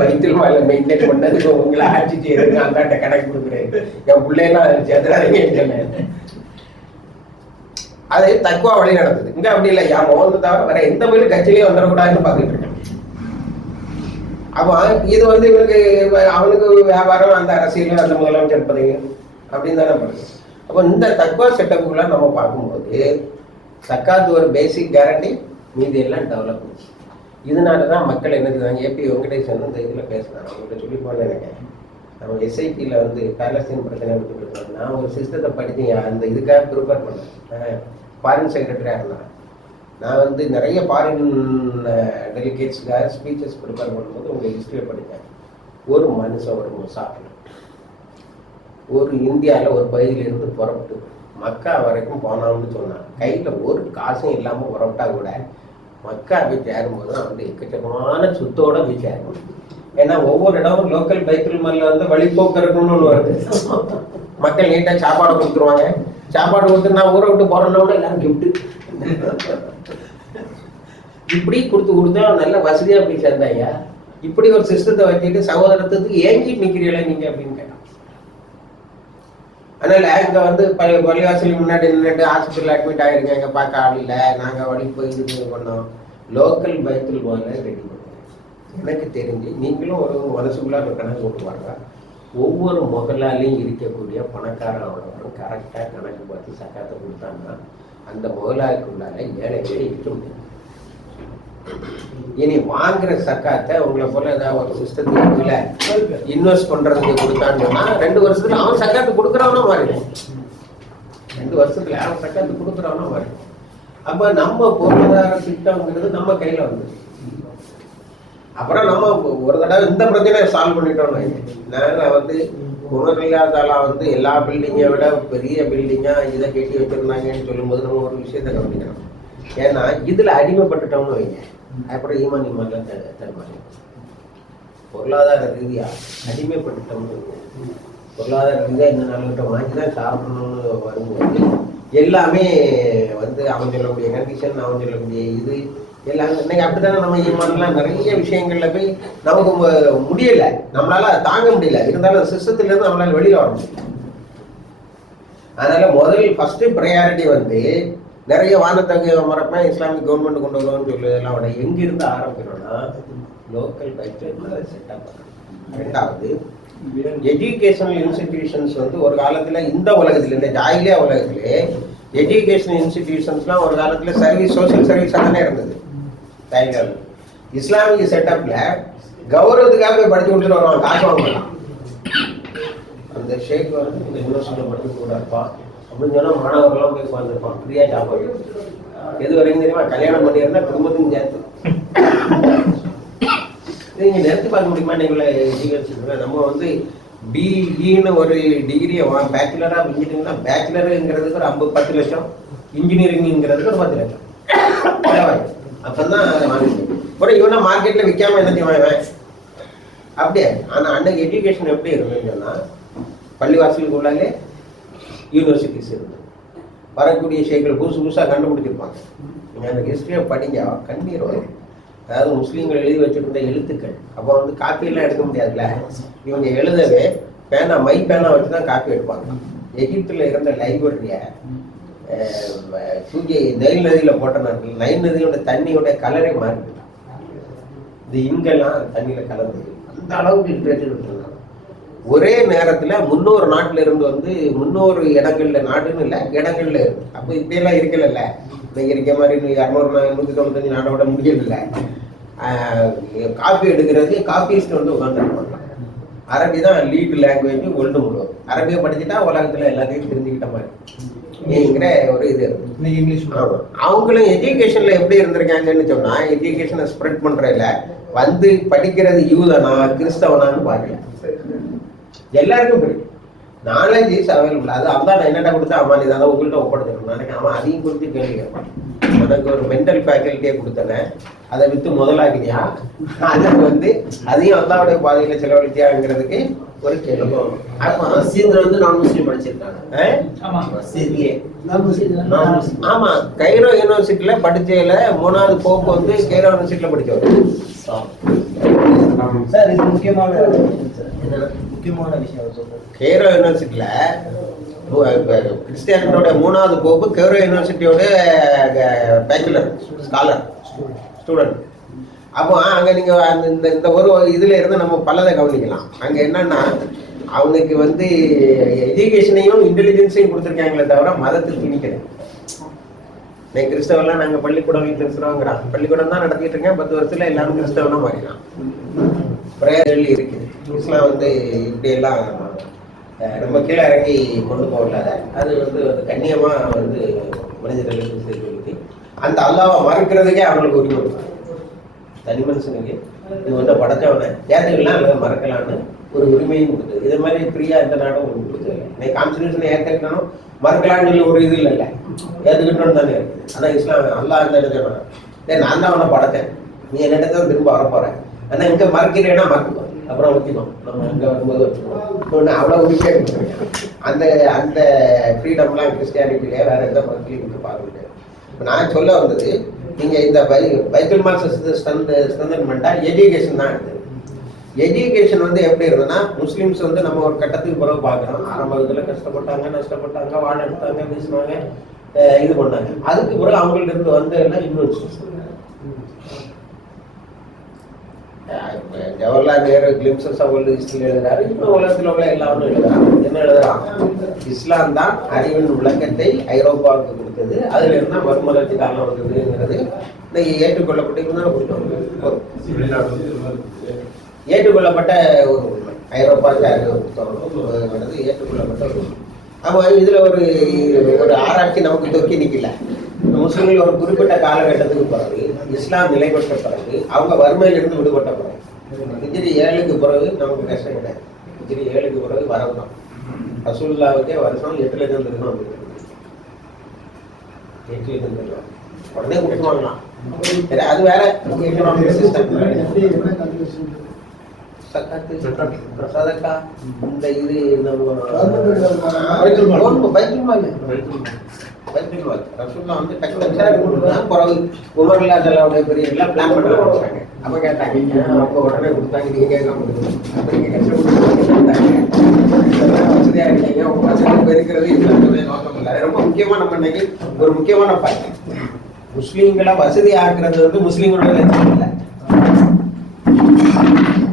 பைத்தில் மேல மெயின்டைன் பண்ணதுக்கு உங்களை ஆட்சி செய்யறது அந்தாட்ட கணக்கு கொடுக்குறேன். என் பிள்ளையெல்லாம் சேர்த்துறாதீங்கன்னு சொன்னேன் அது தக்குவா வழி நடந்தது. இங்க அப்படி இல்லை என் மோகன் தவிர வேற எந்த பேரும் கட்சியிலேயே வந்துடக்கூடாதுன்னு பார்த்துட்டு இருக்கேன் அப்போ இது வந்து இவனுக்கு அவனுக்கு வியாபாரம் அந்த அரசியல் அந்த முதலமைச்சர் பதவி அப்படின்னு தானே பண்ணுது அப்போ இந்த தக்குவா செட்டப்புக்குள்ள நம்ம பார்க்கும்போது சக்காத்து ஒரு பேசிக் கேரண்டி மீதி எல்லாம் டெவலப்மெண்ட் இதனால தான் மக்கள் என்ன செய்வாங்க ஏபி வெங்கடேசன் இந்த இதில் பேசுகிறாங்க அவங்கள்ட்ட சொல்லி போன நினைக்கிறேன். நம்ம எஸ்ஐடியில் வந்து பேலஸ்தீன் பிரச்சனை எடுத்துட்டு நான் ஒரு சிஸ்டத்தை படித்து அந்த இதுக்காக ப்ரிப்பேர் பண்ணேன். ஃபாரின் செக்ரட்டரியாக இருந்தேன் நான் வந்து நிறைய ஃபாரின் டெலிகேட்ஸ்க்காக ஸ்பீச்சஸ் ப்ரிப்பேர் பண்ணும்போது உங்கள் ஹிஸ்ட்ரியை படித்தேன் ஒரு மனுஷன் ஒரு முசாஃபிர். ஒரு இந்தியாவில் ஒரு பகுதியிலிருந்து புறப்பட்டு மக்கா வரைக்கும் போனான்னு சொன்னான். கையில் ஒரு காசும் இல்லாமல் புறப்பட்டா கூட மக்கா போய் சேரும்போது தான் வந்து எக்கச்சக்கமான சுத்தோட போய் சேரணும் ஏன்னா ஒவ்வொரு இடமும் லோக்கல் பைக்கில் மேல வந்து வழிபோக்குறதுன்னு ஒன்று வருது. மக்கள் நீட்டாக சாப்பாடு கொடுத்துருவாங்க. சாப்பாடு கொடுத்து நான் ஊரை விட்டு கூட எல்லாம் கிஃப்ட்டு இப்படி கொடுத்து கொடுத்தா நல்ல வசதியா போய் சேர்ந்தாயா இப்படி ஒரு சிஸ்டத்தை வச்சுட்டு சகோதரத்துக்கு ஏங்கிட்டு நிக்கிறீங்களே நீங்க அப்படின்னு கேட்டான். அதனால இங்க வந்து பழைய பள்ளிவாசல் முன்னாடி நின்றுட்டு ஹாஸ்பிட்டல் அட்மிட் ஆகிருக்காங்க பார்க்க ஆள் இல்லை. நாங்க வழி போய் இது பண்ணோம். லோக்கல் பயத்தில் போல ரெடி பண்ணுவோம் எனக்கு தெரிஞ்சு நீங்களும் ஒரு மனசுக்குள்ள ஒரு கணக்கு போட்டு ஒவ்வொரு முதலாளியும் இருக்கக்கூடிய பணக்காரன் கரெக்டாக கணக்கு பார்த்து சக்காத்தை கொடுத்தாங்கன்னா அந்த முதலாளிக்குள்ளால ஏழை இருக்க முடியும் இனி வாங்குற சக்காத்தை உங்களை போல ஏதாவது ஒரு சிஸ்டத்துக்குள்ள இன்வெஸ்ட் பண்றதுக்கு கொடுத்தான்னு சொன்னா ரெண்டு வருஷத்துல அவன் சக்காத்து கொடுக்குறவனா மாறிடும் ரெண்டு வருஷத்துல அவன் சக்காத்து கொடுக்குறவனா மாறிடும் அப்ப நம்ம பொருளாதார திட்டம்ங்கிறது நம்ம கையில வந்து அப்புறம் நம்ம ஒரு தடவை இந்த பிரச்சனையை சால்வ் பண்ணிட்டோம்னு வைங்க. வந்து குணமில்லாதால வந்து எல்லா பில்டிங்கை விட பெரிய பில்டிங்கா இதை கட்டி வச்சிருந்தாங்கன்னு சொல்லும்போது நம்ம ஒரு விஷயத்தை கவனிக்கணும். ஏன்னா இதுல அடிமைப்பட்டுட்டோம்னு வைங்க. அப்புறம் ஈமான் ஈமான்ல தருமாறி பொருளாதார ரீதியாக அடிமைப்பட்டுட்டோம்னு பொருளாதார ரீதியாக இந்த நாள்கிட்ட வாங்கி தான் சாப்பிடணும்னு வரும்போது எல்லாமே வந்து அவன் சொல்லக்கூடிய கண்டிஷன் அவன் சொல்லக்கூடிய இது எல்லாம் இன்னைக்கு அப்படித்தானே நம்ம ஈமான்லாம் நிறைய விஷயங்கள்ல போய் நமக்கு மு- முடியல. நம்மளால தாங்க முடியல. இருந்தாலும் சிஸ்டத்துல இருந்து நம்மளால வெளியில் வர முடியல. அதனால முதல் ஃபர்ஸ்ட் ப்ரையாரிட்டி வந்து நிறைய வானத்தங்க மறப்பேன் இஸ்லாமிக் கவர்மெண்ட் கொண்டு வருவோம்னு சொல்லுவதெல்லாம் அவட எங்க இருந்து ஆரம்பிக்கணும்னா லோக்கல் பட்ஜெட் செட்டப் ரெண்டாவது எஜுகேஷனல் இன்ஸ்டிடியூஷன்ஸ் வந்து ஒரு காலத்துல இந்த உலகத்துல இந்த ஜாயிலியா உலகத்திலே எஜுகேஷனல் இன்ஸ்டிடியூஷன்ஸ்லாம் ஒரு காலத்துல சர்வீஸ் சோஷியல் சர்வீஸ் தானே இருந்தது. டைகர் இஸ்லாமிக் செட்டப்ல கௌரவத்துக்காக போய் படிச்சு கொடுத்துட்டு வருவாங்க காசு வாங்க அந்த ஷேக் வந்து இந்த யூனிவர்சிட்டியில் படிச்சு கூட இருப்பான் அப்படின்னு சொன்னால் மாணவர்கள்லாம் போய் உட்காந்துருப்பான் ஃப்ரீயாக ஜாப் எது வரைக்கும் தெரியுமா? கல்யாணம் பண்ணியிருந்தா குடும்பத்துக்கும் சேர்த்து நீங்கள் நிறுத்தி பார்க்க முடியுமா? நீங்களே எஜுகேஷன் நம்ம வந்து பிஇன்னு e ஒரு டிகிரியை பேச்சுலராக இன்ஜினியரிங்னா பேச்சுலருங்கிறதுக்கு ஒரு ஐம்பது பத்து லட்சம். இன்ஜினியரிங்கிறதுக்கு ஒரு பத்து லட்சம். அப்போ தான் அதை வாங்கி அப்புறம் இவனை விற்காம என்ன செய்வான் அப்படியே? ஆனால் அன்னைக்கு எஜுகேஷன் எப்படி இருக்குன்னு சொன்னால் பள்ளிவாசலுக்கு உள்ளாலே யூனிவர்சிட்டிஸ் இருந்து வரக்கூடிய விஷயங்கள் புதுசு புதுசாக கண்டுபிடிச்சிருப்பாங்க. நீங்கள் அந்த ஹிஸ்ட்ரியை படிங்க கண்ணீர் வரும். அதாவது முஸ்லீம்கள் எழுதி வச்சுருந்த எழுத்துக்கள். அப்போ வந்து காப்பியெல்லாம் எடுக்க முடியாதுல்ல? இவங்க எழுதவே பேனா மை பேனா வச்சு தான் காப்பி எடுப்பாங்க. எகிப்தில் இருந்த லைப்ரரியை தூக்கி நைல் நதியில் போட்ட நைல் நதியோட தண்ணியோட கலரே மாறி இந்த இங்கெல்லாம் தண்ணியில் கலந்து அந்த அளவுக்கு லிட்ரேச்சர் இருந்தாங்க ஒரே நேரத்துல முன்னூறு நாட்டுல இருந்து வந்து முன்னூறு இடங்கள்ல நாடுன்னு இல்ல இடங்கள்ல இருக்கு அப்ப இப்படியெல்லாம் இருக்கல இன்னைக்கு இருக்க மாதிரி இரநூறு நூத்தி தொண்ணூத்தஞ்சு நாடோட முடியல காப்பி எடுக்கிறது காப்பிஸ்ட் வந்து உட்காந்துருப்பாங்க அரபி தான் லீட் லாங்குவேஜ் வேர்ல்டு முழுவதும். அரபியை படிச்சுட்டா உலகத்துல எல்லாத்தையும் தெரிஞ்சுக்கிட்ட மாதிரி. ஒரு இது இங்கிலீஷ். அவங்களும் எஜுகேஷன்ல எப்படி இருந்திருக்காங்கன்னு சொன்னா எஜுகேஷனை ஸ்ப்ரெட் பண்றதுல வந்து படிக்கிறது யூதனா கிறிஸ்தவனான்னு பாருங்க எல்லாருக்கும் பிடிக்கும். நாலேஜ் இஸ் அவைலபிள் அது அதான் நான் என்னடா கொடுத்தா அம்மா நீ அதை உங்கள்கிட்ட ஒப்படைச்சிடணும் நாளைக்கு அவன் அதையும் குறித்து கேள்வி கேட்பான் உனக்கு ஒரு மென்டல் ஃபேக்கல்ட்டியே கொடுத்தனேன் அதை வித்து முதலாக்கினியா? அதுக்கு வந்து அதையும் அல்லாவுடைய பாதையில செலவழித்தியாங்கிறதுக்கு ஒரு கேள்வி ஆமா சீந்திர வந்து நான் முஸ்லீம் படிச்சிருக்காங்க. தான். ஆமா. கைரோ யூனிவர்சிட்டியில படிச்சதுல மூணாவது போப்பு வந்து கைரோ யூனிவர்சிட்டியில படிச்சவர். சார் இது முக்கியமான என்னன்னா முக்கியமான விஷயம் கைரோ யூனிவர்சிட்டியில கிறிஸ்டியானிட்டோட மூணாவது போப்பு கைரோ யூனிவர்சிட்டியோட பேச்சுலர் ஸ்காலர் ஸ்டூடெண்ட் அப்போ அங்க நீங்க அந்த இந்த இந்த ஒரு இதுல இருந்து நம்ம பலதை கவனிக்கலாம். அங்க என்னன்னா அவனுக்கு வந்து எஜுகேஷனையும் இன்டெலிஜென்ஸையும் கொடுத்துருக்காங்களே தவிர மதத்தில் திணிக்கல. இன்னைக்கு கிறிஸ்தவெல்லாம் நாங்க பள்ளிக்கூடம் வைத்திருக்கிறோங்கிறான் பள்ளிக்கூடம் தான் நடத்திட்டு இருக்கேன். பத்து வருஷத்துல எல்லாரும் கிறிஸ்தவனா மாறிடலாம். பிரேயர்கள் இருக்குது. இஸ்லாம் வந்து இப்படி எல்லாம் ரொம்ப கீழே இறங்கி கொண்டு போகலாத அது வந்து கண்ணியமாக வந்து மனிதர்களுக்கு செய்து அந்த அல்லாவை மறக்கிறதுக்கே அவங்களுக்கு உரிமை இருக்கு. தனி மனுஷனுக்கு இது வந்து படைச்சவனை ஏற்றுக்கலாம் அல்லது மறக்கலான்னு ஒரு உரிமையும் கொடுத்தது. இது மாதிரி ஃப்ரீயாக எந்த நாடும் ஒன்று கொடுத்தது. இன்னைக்கு கான்ஸ்டியூஷனை ஏற்றுக்கணும் மறக்கலான்னு ஒரு இது இல்லைல்ல. ஏற்றுக்கிட்டோன்னு தானே இருக்குது. அதான் இஸ்லாம் அல்லா அந்த சொன்னான் நான் தான் அவனை படைத்தேன். நீ என்னிட்ட தான் திரும்ப வரப்போகிறேன் ஆனால் இங்கே மறக்கிறேன்னா மறந்துக்கோ அப்புறம் வச்சுக்கோம் நம்ம அங்கே வரும்போது வச்சுக்கோ ஒன்று அவ்வளோ உரிமையாக அந்த அந்த ஃப்ரீடம்லாம் கிறிஸ்டியானிட்டியிலே வேறு எந்த மதத்துலையும் இருக்கு பார்க்க இப்போ நான் சொல்ல வந்தது நீங்கள் இந்த பை பைபிள் மார்க்ஸ் ஸ்ட்ரென்தன்மெண்ட்டா எஜுகேஷன் தான் இருக்குது எஜுகேஷன் வந்து எப்படி இருந்ததுன்னா முஸ்லீம்ஸ் வந்து நம்ம ஒரு கட்டத்துக்கு பிறகு பார்க்குறோம். ஆரம்பத்தில் கஷ்டப்பட்டாங்க நஷ்டப்பட்டாங்க வாழ எடுத்தாங்க வீசினாங்க இது பண்ணாங்க. அதுக்கு பிறகு அவங்கள்ட்ட இருந்து வந்ததுன்னா இன்னொரு Jawaharlal Nehru Glimpses of World History எழுதுறாரு இப்போ உலகத்தில் உள்ள எல்லாரும் எழுதுறாங்க. என்ன எழுதுறான் இஸ்லாம் தான் அறிவின் விளக்கத்தை ஐரோப்பாவுக்கு கொடுத்தது. அதுல இருந்தால் மறுமலர்ச்சி காரணம் வந்ததுங்கிறது இன்னைக்கு ஏற்றுக்கொள்ளப்பட்டிருந்தாலும் கொடுத்தோம் ஏற்றுக்கொள்ளப்பட்ட ஒரு உண்மை. ஐரோப்பாவுக்கு அறிவு ஏற்றுக்கொள்ளப்பட்ட ஒரு அப்போ இதுல ஒரு ஒரு ஆராய்ச்சி நமக்கு தொக்கி நிற்கல முஸ்லிம்கள் ஒரு குறிப்பிட்ட காலகட்டத்துக்கு பிறகு இஸ்லாம் நிலை பெற்ற பிறகு அவங்க வறுமையிலிருந்து விடுபட்ட பிறகு ஹிஜ்ரி ஏழுக்கு பிறகு நமக்கு கஷ்டம் கிடையாது ஹிஜ்ரி ஏழுக்கு பிறகு வரவு தான். ரசூல்லாவுக்கே வருஷம் எட்டு லட்சம் திரும்ப வந்துருக்கு எட்டு லட்சம் உடனே கொடுத்துருவாங்களாம். அது வேற எக்கனாமிக் சிஸ்டம் இந்த இது நம்ம Government ல பைத்துல் வந்து டக்கு டக்கு கொடுத்தா பிறகு உமர்லா செல்லாவுடைய பெரிய பிளான் பண்ண ஆரம்பிச்சாங்க. கேட்டாங்க ஏன் உடனே கொடுத்தாங்க நீங்க கேட்காம அப்படின்னு கஷ்டப்பட்டு வசதியா இருக்கீங்க உங்க வசதி பெருக்கிறது நோக்கம் இல்லை ரொம்ப முக்கியமா நம்ம இன்னைக்கு ஒரு முக்கியமான பாயிண்ட் முஸ்லீம்களை வசதி ஆக்குறது வந்து முஸ்லீம்களோட லட்சியம் இல்லை.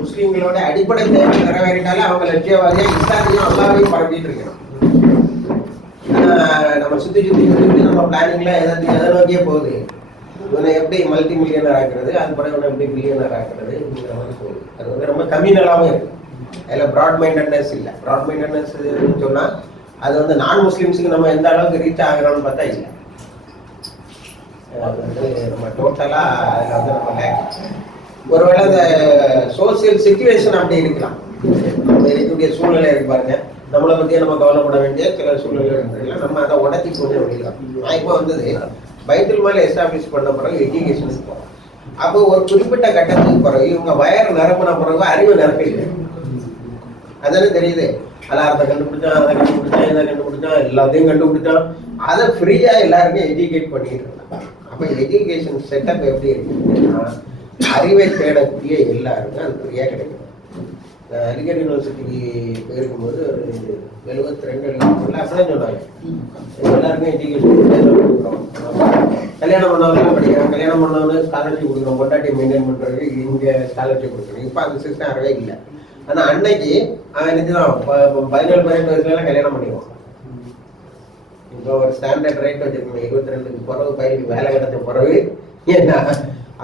முஸ்லீம்களோட அடிப்படை தேவை நிறைவேறினாலே அவங்க லட்சியவாதியா இஸ்லாத்தையும் அல்லாவையும் பரப்பிட்டு இருக்கிறோம் நம்ம சுத்தி சுத்தி சுத்தி நம்ம பிளானிங்ல எதை எதை நோக்கியே போகுது? இவனை எப்படி மல்டி மில்லியனர் ஆக்குறது? அது படம் இவனை எப்படி மில்லியனர் ஆக்குறது அப்படிங்கிற மாதிரி போகுது. அது வந்து ரொம்ப கம்யூனலாகவும் இருக்கு. அதில் ப்ராட் மைண்டட்னஸ் இல்லை. ப்ராட் மைண்டட்னஸ் சொன்னால் அது வந்து நான் முஸ்லீம்ஸுக்கு நம்ம எந்த அளவுக்கு ரீச் ஆகிறோம்னு பார்த்தா இல்லை. அது வந்து நம்ம டோட்டலாக அதில் வந்து நம்ம லேக் ஒருவேளை இந்த சோசியல் சுச்சுவேஷன் அப்படி இருக்கலாம். நம்ம இருக்கக்கூடிய சூழ்நிலை இருக்கு பாருங்க. நம்மளை பத்தியே நம்ம கவலைப்பட வேண்டிய சில சூழ்நிலை நம்ம அதை உடச்சி கொஞ்சம் முடியலாம் நான் இப்போ வந்தது பைபிள் மேலே எஸ்டாப்ளிஷ் பண்ண பிறகு எஜுகேஷனுக்கு போகிறோம் அப்போ ஒரு குறிப்பிட்ட கட்டத்துக்கு பிறகு இவங்க வயர் நிரம்பின பிறகு அறிவு நிரப்பிடுது அதானே தெரியுது? அலாரத்தை கண்டுபிடிச்சான் அதை கண்டுபிடிச்சான் இதை கண்டுபிடிச்சான் எல்லாத்தையும் கண்டுபிடிச்சான் அதை ஃப்ரீயாக எல்லாருக்கும் எஜுகேட் பண்ணிட்டு இருக்காங்க அப்போ எஜுகேஷன் செட்டப் எப்படி இருக்குன்னா அறிவை தேடக்கூடிய எல்லாருமே அது ஃப்ரீயாக கிடைக்கும். அலிகர் யூனிவர்சிட்டிக்கு போயிருக்கும்போது ஒரு எழுபத்தி ரெண்டு எழுபத்தி அப்படிதான் சொன்னாங்க எல்லாருக்கும் எஜுகேஷன் கல்யாணம் பண்ணவங்க படிக்கிறோம் கல்யாணம் பண்ணவங்க ஸ்காலர்ஷிப் கொடுக்குறோம் பொண்டாட்டி மெயின்டைன் பண்ணுறதுக்கு இங்கே ஸ்காலர்ஷிப் கொடுக்குறோம் இப்போ அந்த சிஸ்டம் அறவே இல்லை. ஆனால் அன்னைக்கு அவன் நினைச்சுதான் பதினேழு பதினெட்டு வயசுலாம் கல்யாணம் பண்ணிடுவான். இப்போ ஒரு ஸ்டாண்டர்ட் ரேட் வச்சிருக்கணும் இருபத்தி ரெண்டுக்கு பிறகு பையனுக்கு வேலை கிடைச்ச பிறகு ஏன்னா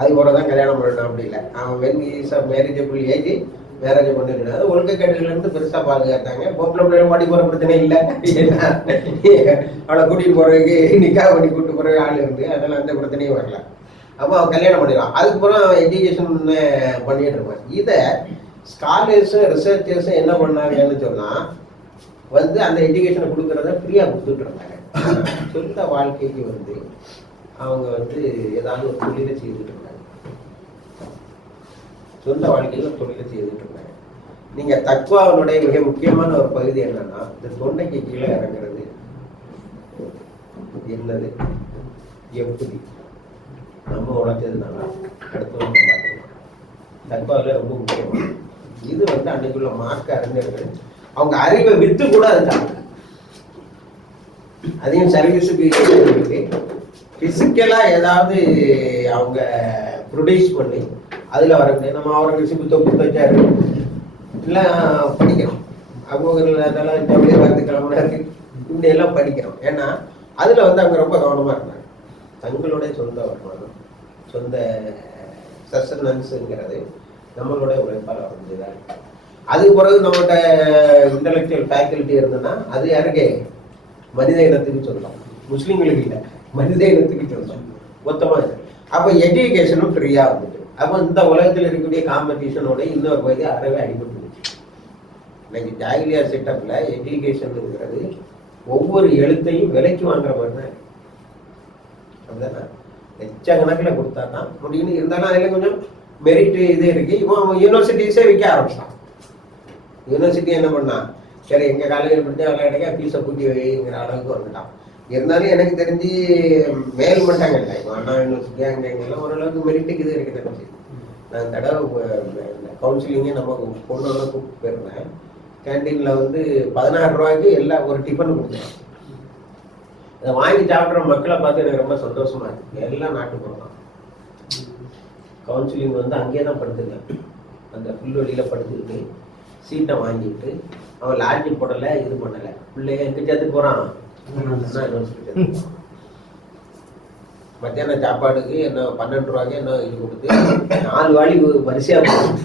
அது கூட தான் கல்யாணம் பண்ணணும் அப்படி இல்லை. அவன் when is marriageable age marriage பண்ணிருக்காங்க அது ஒழுக்க கட்டுல இருந்து பெருசா பாதுகாத்தாங்க. பொம்பளை பிள்ளை மாடி போற பிரச்சனை இல்லை. அவளை கூட்டிட்டு போறதுக்கு நிக்கா பண்ணி கூட்டு போற ஆள் இருந்து. அதனால அந்த பிரச்சனையும் வரல. அப்போ அவன் கல்யாணம் பண்ணிடுவான். அதுக்கப்புறம் அவன் எஜுகேஷன் பண்ணிட்டு இருப்பான். இதை ஸ்காலர்ஸும் ரிசர்ச்சர்ஸும் என்ன பண்ணாங்கன்னு சொன்னா வந்து அந்த எஜுகேஷனை கொடுக்கறத ஃப்ரீயா கொடுத்துட்டு இருந்தாங்க. சொந்த வாழ்க்கைக்கு வந்து அவங்க வந்து ஏதாவது ஒரு தொழிலை செய்துட்டு இருந்தாங்க. சொந்த வாழ்க்கையில் தொழிலை செய்துட்டு இருந்தாங்க நீங்க தக்குவாவினுடைய மிக முக்கியமான ஒரு பகுதி என்னன்னா இந்த தொண்டைக்கு கீழே இறங்குறது. என்னது? எப்படி நம்ம உழைச்சதுனால அடுத்தவங்க தக்குவாவில் ரொம்ப முக்கியமான இது வந்து அன்னைக்குள்ள மார்க்க அறிஞர்கள் அவங்க அறிவை வித்து கூட இருக்காங்க அதையும் சர்வீஸுக்கு பிசிக்கலா ஏதாவது அவங்க ப்ரொடியூஸ் பண்ணி அதுல வரக்கூடிய நம்ம அவரங்கசி புத்த புத்தச்சாரு எல்லாம் படிக்கிறோம். அவங்க அதெல்லாம் ஜவுளி வரது இருக்குது இந்த எல்லாம் படிக்கிறோம். ஏன்னா அதுல வந்து அவங்க ரொம்ப கவனமா இருந்தாங்க. தங்களுடைய சொந்த வருமானம் சொந்த சஸ்டனன்ஸுங்கிறது நம்மளுடைய உழைப்பால் அமைஞ்சதா அதுக்கு பிறகு நம்மகிட்ட இன்டலெக்சுவல் ஃபேக்கல்ட்டி இருந்ததுன்னா அது யாருக்கே? மனித இனத்துக்கு சொல்லலாம் முஸ்லீம்களுக்கு இல்லை. மனித இனத்துக்கு சொல்லலாம் மொத்தமாக இருக்கு. அப்போ எஜுகேஷனும் ஃப்ரீயாக வந்துட்டு அப்போ இந்த உலகத்தில் இருக்கக்கூடிய காம்படிஷனோட இன்னொரு பகுதி அறவே அடிபட்டு இன்னைக்கு ஜாகிலியா செட்டப்பில் எஜுகேஷனுங்கிறது ஒவ்வொரு எழுத்தையும் விலைக்கு வாங்குற மாதிரி தான் இருக்கு. அப்படிதானே? லட்சக்கணக்கில் கொடுத்தா தான் முடியும்னு இருந்தாலும் அதில் கொஞ்சம் மெரிட் இது இருக்கு. இவன் யூனிவர்சிட்டிஸே விற்க ஆரம்பிச்சான் யூனிவர்சிட்டி என்ன பண்ணான்? சரி எங்கள் காலேஜில் படிச்சா வேலை ஃபீஸை கூட்டி வைங்கிற அளவுக்கு வந்துட்டான். இருந்தாலும் எனக்கு தெரிஞ்சு மேல் மட்டங்கள்ல. இப்போ அண்ணா யூனிவர்சிட்டி அங்கே ஓரளவுக்கு மெரிட்டுக்கு இது இருக்கு தெரிஞ்சு நான் தடவை கவுன்சிலிங்கே நம்ம பொண்ணோட கூப்பிட்டு போயிருந்தேன். கேன்டீனில் வந்து பதினாறு ரூபாய்க்கு எல்லா ஒரு டிஃபன் கொடுத்தேன். அதை வாங்கி சாப்பிட்ற மக்களை பார்த்து எனக்கு ரொம்ப சந்தோஷமா இருக்கு. எல்லாம் நாட்டுப்புறம் தான். கவுன்சிலிங் வந்து அங்கேயே தான் படுத்துருக்கேன் அந்த புல்வெளியில படுத்துக்கிட்டு சீட்டை வாங்கிட்டு அவன் லாட்ஜி போடலை இது பண்ணலை. பிள்ளைய எங்க போகிறான் மத்தியானம் சாப்பாடுக்கு என்ன பன்னெண்டு ரூபாய்க்கு என்ன இது கொடுத்து நாலு வாளி ஒரு வரிசையா போகும்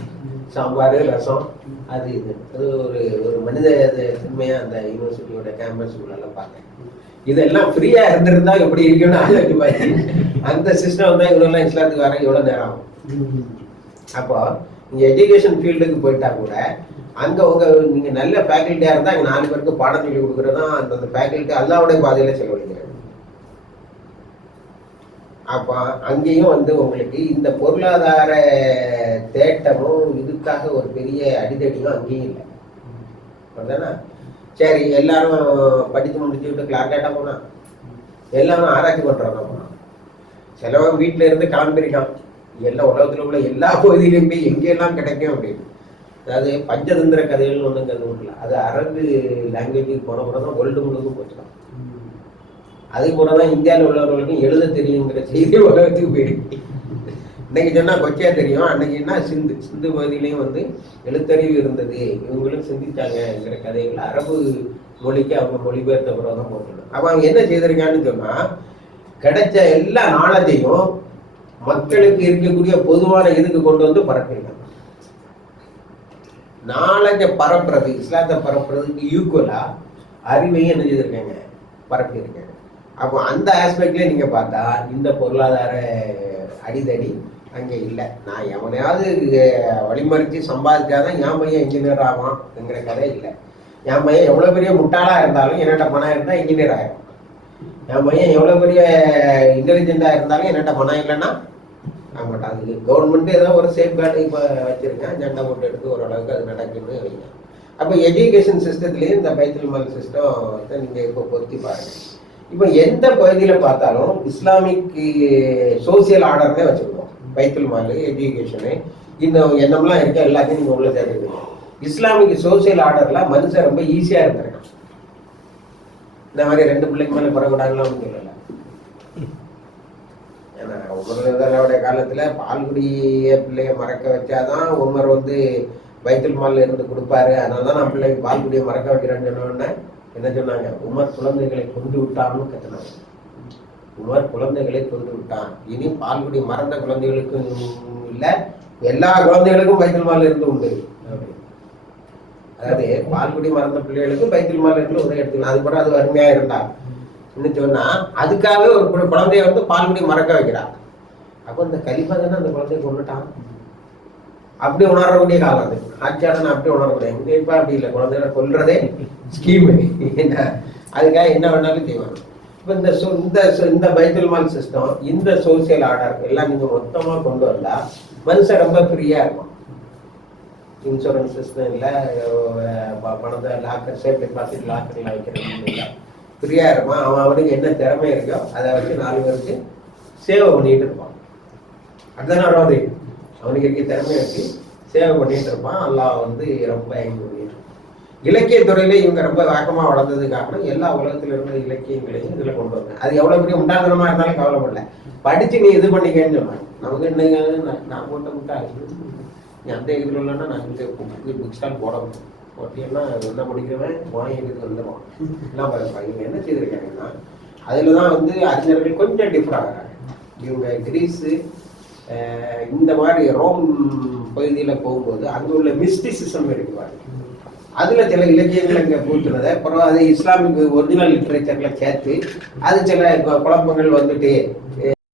சாம்பார் ரசம் அது இது. அது ஒரு ஒரு மனித இது தன்மையா அந்த யூனிவர்சிட்டியோட கேம்பஸ் எல்லாம் பார்த்தேன். இதெல்லாம் ஃப்ரீயா இருந்திருந்தா எப்படி இருக்குன்னு ஆலோசி பாரு அந்த சிஸ்டம் வந்து இவ்வளோலாம் இஸ்லாத்துக்கு வர எவ்வளோ நேரம் ஆகும்? அப்போ நீங்க எஜுகேஷன் ஃபீல்டுக்கு போயிட்டா கூட அங்கே உங்கள் நீங்கள் நல்ல ஃபேக்கல்ட்டியாக இருந்தால் அங்க நாலு பேருக்கு பாடம் சொல்லி கொடுக்குறதா அந்த அந்த ஃபேக்கல்ட்டி அல்லாவுடைய பாதையில் செலவழிக்கிறாங்க அப்போ அங்கேயும் வந்து உங்களுக்கு இந்த பொருளாதார தேட்டமும் இதுக்காக ஒரு பெரிய அடிதடியும் அங்கேயும் இல்லை. அப்படிதானே சரி எல்லாரும் படித்து முடிச்சுட்டு கிளார்கேட்டா போனான் எல்லாரும் ஆராய்ச்சி பண்ணுறாங்க போனான் சிலவன் வீட்டில் இருந்து கிளம்பிருக்கான். எல்லா உலகத்தில் உள்ள எல்லா பகுதியிலையும் போய் எங்கெல்லாம் கிடைக்கும் அப்படின்னு. அதாவது பஞ்சதந்திர கதைகள்னு ஒண்ணுங்கிறது ஒன்றும் இல்லை. அது அரபு லாங்குவேஜுக்கு போன பிறகு தான் வேர்ல்டு முழுக்க போச்சுலாம் அது போல தான் இந்தியாவில் உள்ளவர்களுக்கும் எழுத தெரியுங்கிற செய்தி உலகத்துக்கு போயிருக்கு. இன்னைக்கு சொன்னால் கொச்சையா தெரியும். அன்னைக்கு என்ன சிந்து சிந்து பகுதியிலையும் வந்து எழுத்தறிவு இருந்தது. இவங்களும் சிந்திச்சாங்கங்கிற கதைகள் அரபு மொழிக்கு அவங்க மொழிபெயர்த்த பிறகு தான் போட்டுருந்தாங்க அப்போ அவங்க என்ன செய்திருக்காங்கன்னு சொன்னால் கிடைச்ச எல்லா நாளத்தையும் மக்களுக்கு இருக்கக்கூடிய பொதுவான இதுக்கு கொண்டு வந்து பரப்பிருக்காங்க நாலேஜை பரப்புறது இஸ்லாத்தை பரப்புறதுக்கு ஈக்குவலாக அறிவையும் என்ன செய்திருக்காங்க? பரப்பியிருக்காங்க அப்போ அந்த ஆஸ்பெக்ட்லேயே நீங்கள் பார்த்தா இந்த பொருளாதார அடிதடி அங்கே இல்லை. நான் எவனையாவது வழிமறித்து சம்பாதிச்சாதான் என் பையன் இன்ஜினியர் ஆவான்ங்கிற கதை இல்லை. என் பையன் எவ்வளோ பெரிய முட்டாளாக இருந்தாலும் என்னட்ட பணம் இருந்தால் இன்ஜினியர் ஆகும் என் பையன் எவ்வளோ பெரிய இன்டெலிஜென்ட்டாக இருந்தாலும் என்னட்ட பணம் இல்லைன்னா ஆக அதுக்கு அது கவர்மெண்ட் ஏதோ ஒரு சேஃப் கார்டு இப்போ வச்சிருக்கேன். ஜெண்டா போட்டு எடுத்து ஓரளவுக்கு அது நடக்குன்னு வைங்க. அப்போ எஜுகேஷன் சிஸ்டத்துலேயும் இந்த பைத்துல் மால் சிஸ்டம் நீங்கள் இப்போ பொருத்தி பாருங்கள் இப்போ எந்த பகுதியில் பார்த்தாலும் இஸ்லாமிக் சோசியல் ஆர்டர்னே வச்சுருக்கோம் பைத்துல் மால் எஜுகேஷனு இன்னும் என்னமெல்லாம் இருக்கு? எல்லாத்தையும் நீங்கள் உள்ள சேர்த்துக்கணும் இஸ்லாமிக் சோசியல் ஆர்டரில் மனுஷன் ரொம்ப ஈஸியாக இருந்திருக்கான். இந்த மாதிரி ரெண்டு பிள்ளைக்கு மேலே பிறகுடாங்கலாம் ஒன்றும் சொல்லலை. ஏன்னா உமருடைய காலத்துல பால்குடிய பிள்ளைய மறக்க வச்சாதான் உமர் வந்து வைத்தல் மால்ல இருந்து கொடுப்பாரு. அதனால தான் நான் பிள்ளைக்கு பால்குடியை மறக்க வைக்கிறேன்னு சொன்னோடனே என்ன சொன்னாங்க? உமர் குழந்தைகளை கொண்டு விட்டான்னு கத்துனாங்க. உமர் குழந்தைகளை கொண்டு விட்டான். இனி பால்குடி மறந்த குழந்தைகளுக்கும் இல்ல எல்லா குழந்தைகளுக்கும் வைத்தல் மாலில் இருந்து உண்டு. அதாவது பால்குடி மறந்த பிள்ளைகளுக்கும் பைத்துல் மால் இருந்து உதவி எடுத்துக்கலாம் அது கூட அது வறுமையா இருந்தா இன்னும் சொன்னா அதுக்காகவே ஒரு குழந்தைய வந்து பால்குடி மறக்க வைக்கிறான். அப்போ இந்த கலிப்பா தானே அந்த குழந்தைய கொண்டுட்டான்? அப்படி உணரக்கூடிய காலம் அது. ஆட்சியாளன் அப்படி உணரக்கூடிய இங்க இப்ப அப்படி இல்லை. குழந்தைகளை கொல்றதே ஸ்கீமு என்ன? அதுக்காக என்ன வேணாலும் செய்வாங்க. இப்போ இந்த சோ- இந்த இந்த பைத்துல் மால் சிஸ்டம் இந்த சோசியல் ஆர்டர் எல்லாம் நீங்கள் மொத்தமாக கொண்டு வந்தால் மனுஷன் ரொம்ப ஃப்ரீயாக இருக்கும். இன்சூரன்ஸ் சிஸ்டம் இல்லை பணத்தை லாக்கர் சேஃப் டெபாசிட் லாக்கர்லாம் வைக்கிறது இல்லை. ஃப்ரீயா இருப்பான். அவன் அவனுக்கு என்ன திறமை இருக்கோ அதை வச்சு நாலு பேருக்கு சேவை பண்ணிகிட்டு இருப்பான். அதுதான் வராது அவனுக்கு இருக்க திறமை வச்சு சேவை பண்ணிட்டு இருப்பான். அல்லாஹ் வந்து ரொம்ப இது பண்ணிட்டு இலக்கிய துறையில இவங்க ரொம்ப வேகமாக வளர்ந்தது காரணம் எல்லா உலகத்துல இருந்த இலக்கியங்களையும் இதில் கொண்டு வந்தாங்க. அது எவ்வளவு பெரிய முட்டாள்தனமா இருந்தாலும் கவலைப்படல. படிச்சு நீ இது பண்ணிக்கன்னு சொன்னாங்க. நமக்கு என்னங்க நான் நான் போட்ட முட்டா நீ அந்த இதுல இல்லைன்னா நான் இந்த புக் புக் ஸ்டால் போட முடியும் போட்டியெல்லாம் என்ன படிக்கிறவன்? வாங்கி எடுத்து வந்துடுவான் எல்லாம் பாருப்பா இவங்க என்ன செய்திருக்காங்கன்னா அதில் தான் வந்து அறிஞர்கள் கொஞ்சம் டிஃப்ரெண்ட் ஆகிறாங்க. இவங்க கிரீஸு இந்த மாதிரி ரோம் பகுதியில் போகும்போது அங்கே உள்ள மிஸ்டிசிசம் இருக்குவாங்க. அதில் சில இலக்கியங்கள் இங்கே பூத்துனதை அப்புறம் அது இஸ்லாமிக் ஒரிஜினல் லிட்ரேச்சரில் சேர்த்து அது சில குழப்பங்கள் வந்துட்டு